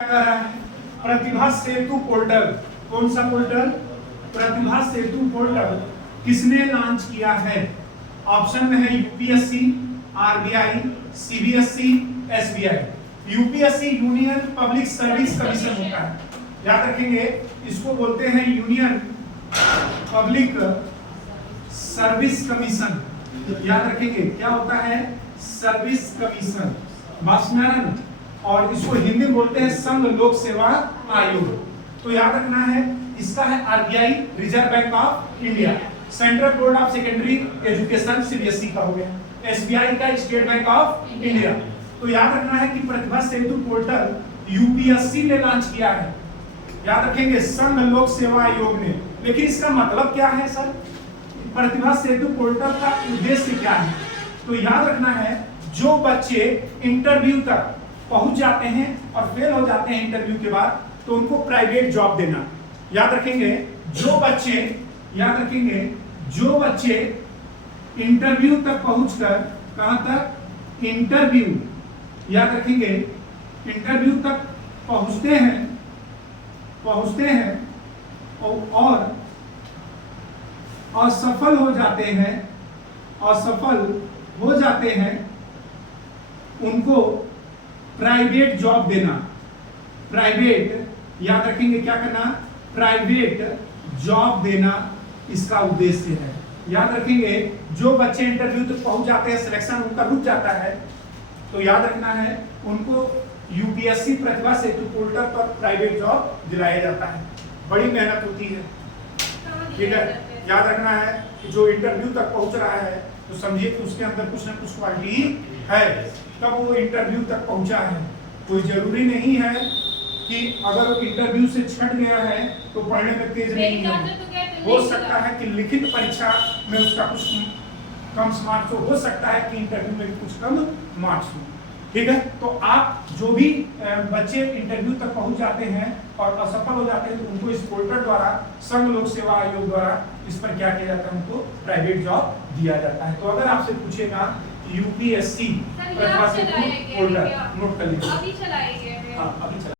प्रतिभा सेतु portal. कौन सा portal? प्रतिभा सेतु portal किसने लॉन्च किया है? ऑप्शन में है UPSC, RBI, CBSE, SBI. UPSC union public service commission होता है, याद रखेंगे। इसको बोलते हैं यूनियन पब्लिक सर्विस कमीशन, याद रखेंगे। क्या होता है? सर्विस कमीशन, बास्मैन। और इसको हिंदी में बोलते हैं संघ लोक सेवा आयोग। तो याद रखना है, इसका है RBI, reserve bank of India. Central board of secondary education CBSE का हो गया। एसबीआई का स्टेट बैंक ऑफ इंडिया। तो याद रखना है कि प्रतिभा सेतु पोर्टल यूपीएससी ने लॉन्च किया है, याद रखेंगे, संघ लोक सेवा आयोग ने। लेकिन इसका मतलब क्या है सर? प्रतिभा सेतु पोर्टल का उद्देश्य क्या है? तो याद रखना है, जो बच्चे इंटरव्यू तक पहुंच जाते हैं और फेल हो जाते हैं इंटरव्यू के बाद, तो उनको प्राइवेट जॉब देना। याद रखेंगे, जो बच्चे, याद रखेंगे, जो बच्चे इंटरव्यू तक पहुंचकर, कहां तक? इंटरव्यू, याद रखेंगे, इंटरव्यू तक पहुंचते हैं और असफल हो जाते हैं, असफल हो जाते हैं, उनको प्राइवेट जॉब देना। प्राइवेट, याद रखेंगे, क्या करना? प्राइवेट जॉब देना इसका उद्देश्य है। याद रखेंगे, जो बच्चे इंटरव्यू तक पहुंच जाते हैं, सिलेक्शन उनका रुक जाता है, तो याद रखना है उनको यूपीएससी प्रतिभा सेतु पोर्टल पर प्राइवेट जॉब दिलाया जाता है। बड़ी मेहनत होती है, ठीक है। याद रखना है कि जो इंटरव्यू तक पहुंच रहा है, तो समझिए कि उसके अंदर कुछ ना कुछ क्वालिटी है, तब वो इंटरव्यू तक पहुंचा है। कोई जरूरी नहीं है कि अगर वो इंटरव्यू से छट गया है तो पढ़ने में तेज नहीं है। हो सकता है कि लिखित परीक्षा में उसका कुछ कम मार्क्स हो सकता है कि इंटरव्यू में कुछ कम मार्क्स हो, ठीक है। तो आप जो भी बच्चे इंटरव्यू तक पहुंच जाते हैं और असफल हो जाते हैं, तो उनको इस पोर्टल द्वारा, संघ लोक सेवा आयोग द्वारा इस पर क्या किया जाता है? उनको प्राइवेट जॉब दिया जाता है। तो अगर आपसे पूछेगा यूपीएससी प्रतिभा सेतु पोर्टल, नोट कर लीजिए। अभी चलाएंगे। हाँ, अभी